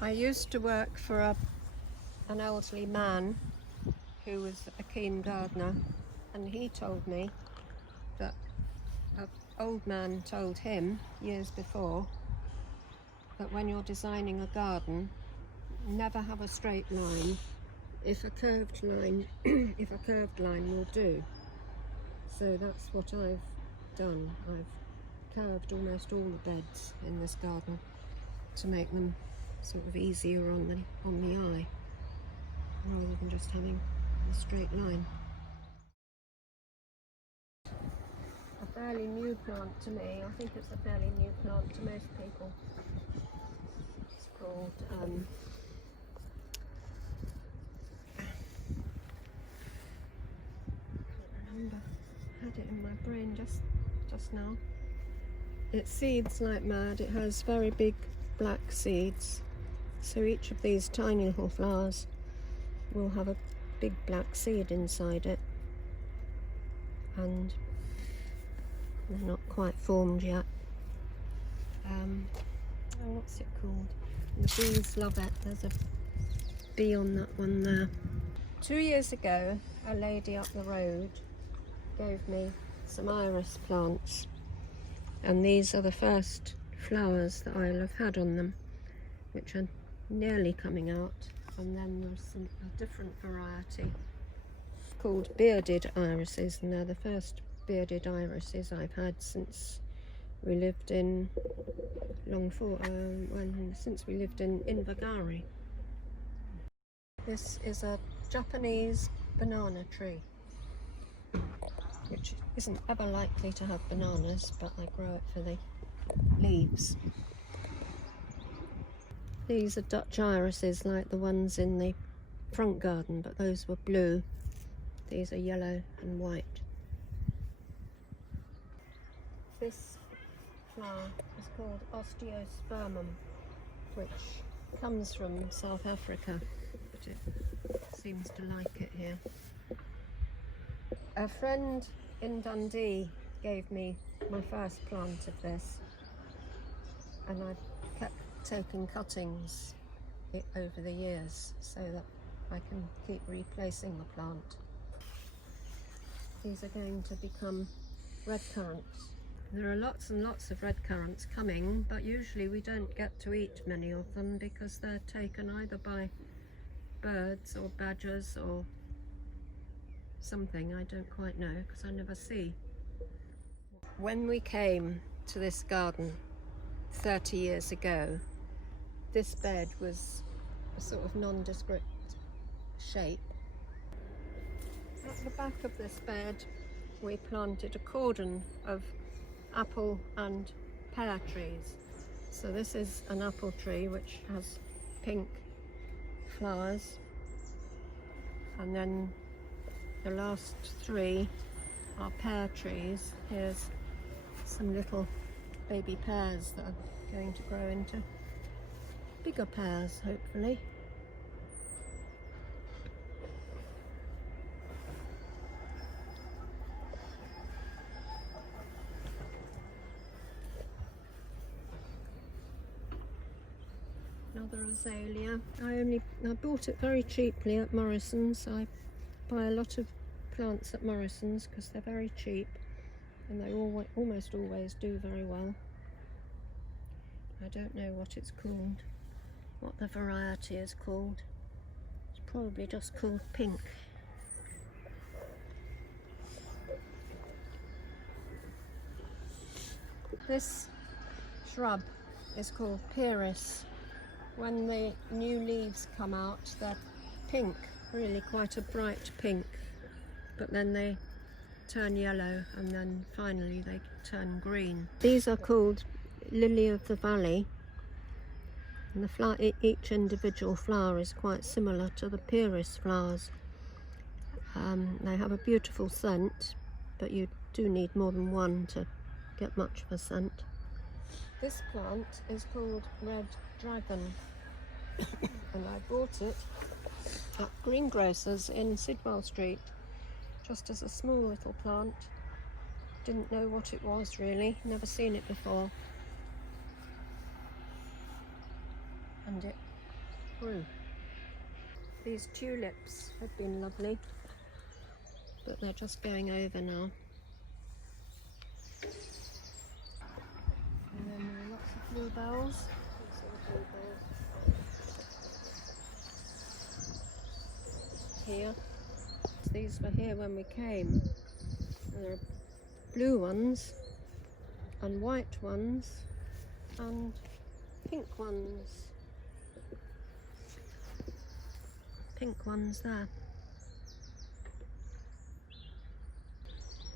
I used to work for an elderly man who was a keen gardener, and he told me that an old man told him years before that when you're designing a garden, never have a straight line if a curved line will do. So that's what I've done. I've curved almost all the beds in this garden to make them sort of easier on the eye, rather than just having a straight line. A fairly new plant to me. I think it's a fairly new plant to most people. It's called I had it in my brain just now. It seeds like mad. It has very big black seeds, so each of these tiny little flowers will have a big black seed inside it, and they're not quite formed yet. What's it called? The bees love it. There's a bee on that one there. 2 years ago, a lady up the road gave me some iris plants, and these are the first flowers that I'll have had on them, which are nearly coming out. And then there's a different variety called bearded irises, and they're the first bearded irises I've had since we lived in since we lived in Invergary. This is a Japanese banana tree, which isn't ever likely to have bananas, but I grow it for the leaves. These are Dutch irises like the ones in the front garden, but those were blue. These are yellow and white. This flower is called Osteospermum, which comes from South Africa, but it seems to like it here. A friend in Dundee gave me my first plant of this, and I kept taking cuttings over the years so that I can keep replacing the plant. These are going to become red currants. There are lots and lots of red currants coming, but usually we don't get to eat many of them because they're taken either by birds or badgers or something. I don't quite know because I never see. When we came to this garden 30 years ago, this bed was a sort of nondescript shape. At the back of this bed we planted a cordon of apple and pear trees. So this is an apple tree which has pink flowers, and then the last three are pear trees. Here's some little baby pears that are going to grow into bigger pears, hopefully. Another azalea. I bought it very cheaply at Morrison's. I buy a lot of plants at Morrison's because they're very cheap, and they almost always do very well. I don't know what it's called, what the variety is called. It's probably just called pink. This shrub is called Pieris. When the new leaves come out, they're pink, really quite a bright pink, but then they turn yellow and then finally they turn green. These are called lily of the valley, and each individual flower is quite similar to the Pieris flowers. They have a beautiful scent, but you do need more than one to get much of a scent. This plant is called Red Dragon, and I bought it at Greengrocer's in Sidwell Street, just as a small little plant. Didn't know what it was really, never seen it before. And it grew. These tulips have been lovely, but they're just going over now. And then there are lots of bluebells. These are the bluebells. Here. These were here when we came. And there are blue ones and white ones and pink ones. Pink ones there.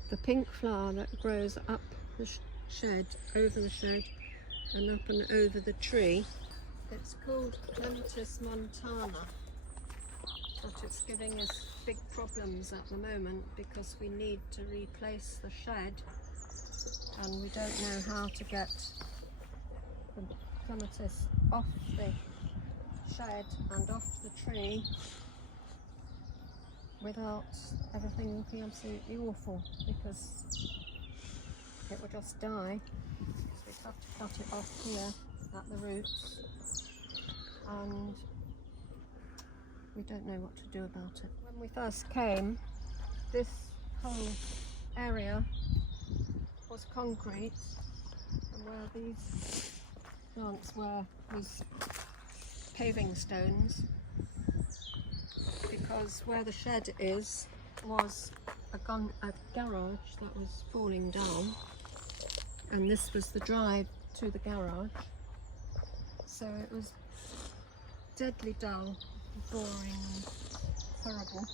The pink flower that grows up the shed, over the shed and up and over the tree, it's called Clematis montana, but it's giving us big problems at the moment because we need to replace the shed and we don't know how to get the clematis off the shed and off the tree without everything looking absolutely awful, because it will just die. So we have to cut it off here at the roots, and we don't know what to do about it. When we first came, this whole area was concrete, and where these plants were was paving stones, because where the shed is was a garage that was falling down, and this was the drive to the garage, so it was deadly dull, boring, horrible.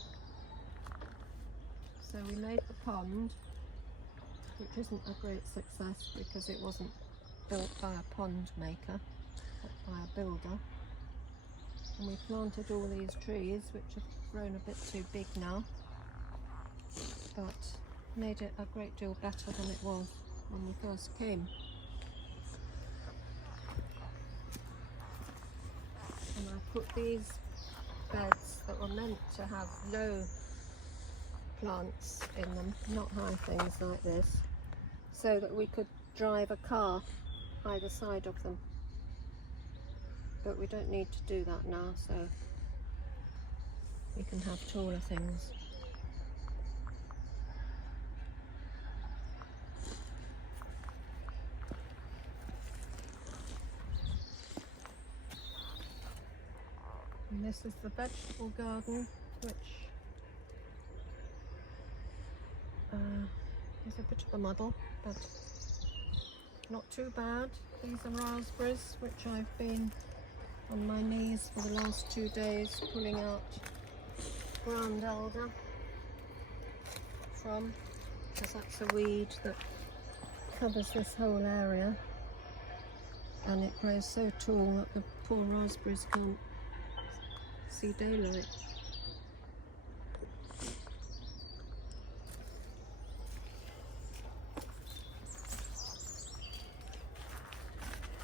So we made the pond, which isn't a great success because it wasn't built by a pond maker, but by a builder. And we planted all these trees, which have grown a bit too big now, but made it a great deal better than it was when we first came. And I put these beds that were meant to have low plants in them, not high things like this, so that we could drive a car either side of them. But we don't need to do that now, so we can have taller things. And this is the vegetable garden, which is a bit of a muddle, but not too bad. These are raspberries, which I've been on my knees for the last 2 days pulling out ground elder from, because that's a weed that covers this whole area, and it grows so tall that the poor raspberries can't see daylight.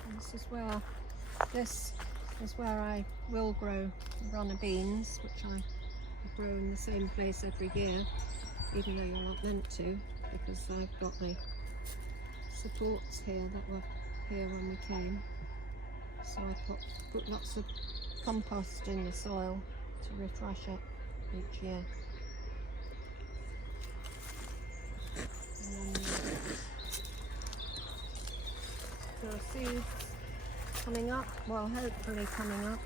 And this is where I will grow runner beans, which I grow in the same place every year, even though you're not meant to, because I've got the supports here that were here when we came. So I put lots of compost in the soil to refresh it each year. And then there are seeds coming up, well, hopefully coming up.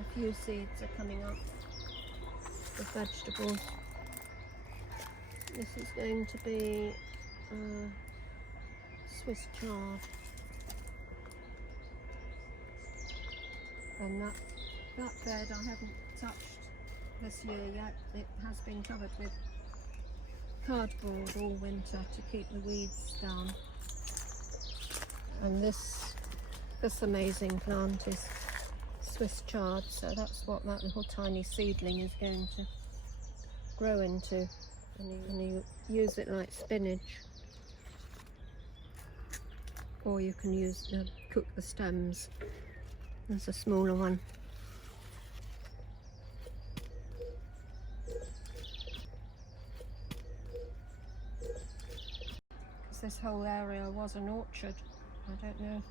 A few seeds are coming up with vegetables. This is going to be Swiss chard, and that bed I haven't touched this year yet. It has been covered with cardboard all winter to keep the weeds down. And this amazing plant is Swiss chard, so that's what that little tiny seedling is going to grow into. And you use it like spinach, or you can cook the stems. There's a smaller one. Because this whole area was an orchard I don't know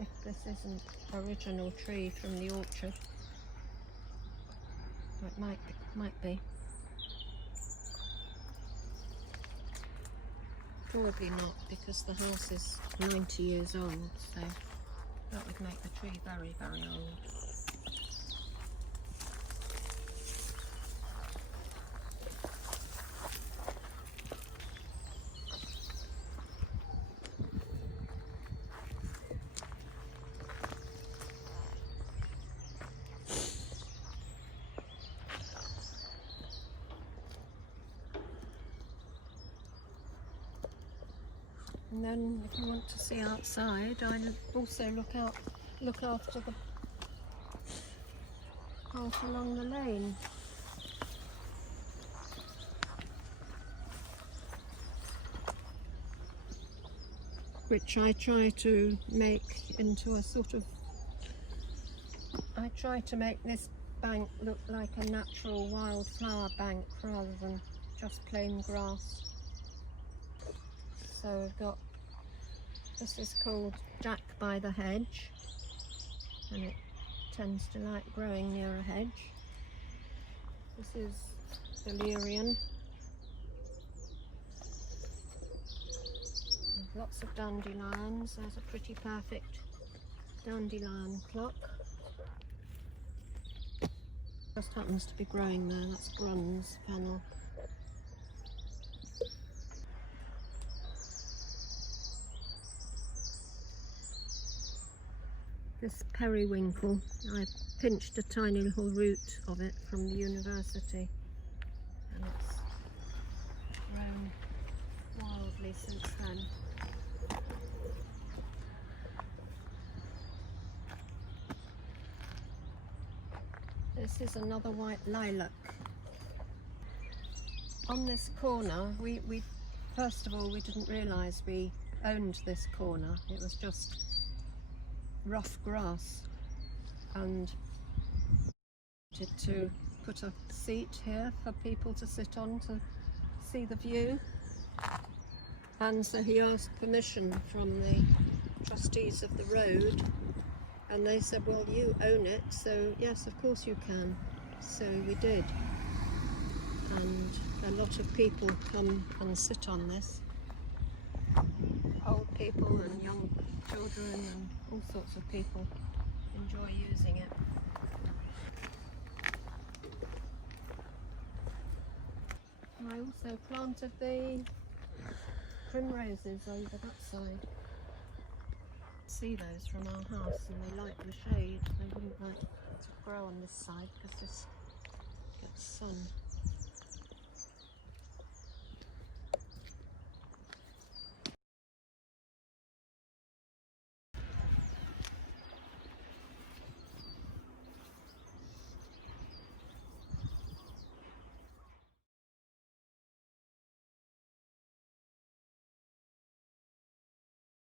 if this isn't original tree from the orchard. It might be. Probably not, because the house is 90 years old, so that would make the tree very, very old. And then, if you want to see outside, I also look after the path along the lane. Which I try to make into a sort of, I try to make this bank look like a natural wildflower bank rather than just plain grass. So we've got, this is called Jack by the hedge, and it tends to like growing near a hedge. This is valerian. There's lots of dandelions. There's a pretty perfect dandelion clock. Just happens to be growing there. That's bronze fennel. This periwinkle, I pinched a tiny little root of it from the university, and it's grown wildly since then. This is another white lilac. On this corner, we first of all, we didn't realise we owned this corner. It was just rough grass, and wanted to put a seat here for people to sit on to see the view, and so he asked permission from the trustees of the road, and they said, well, you own it, so yes, of course you can. So we did, and a lot of people come and sit on this, old people and young children and all sorts of people enjoy using it. I also planted the primroses over that side. See those from our house, and they like the shade. They wouldn't like to grow on this side because this gets sun.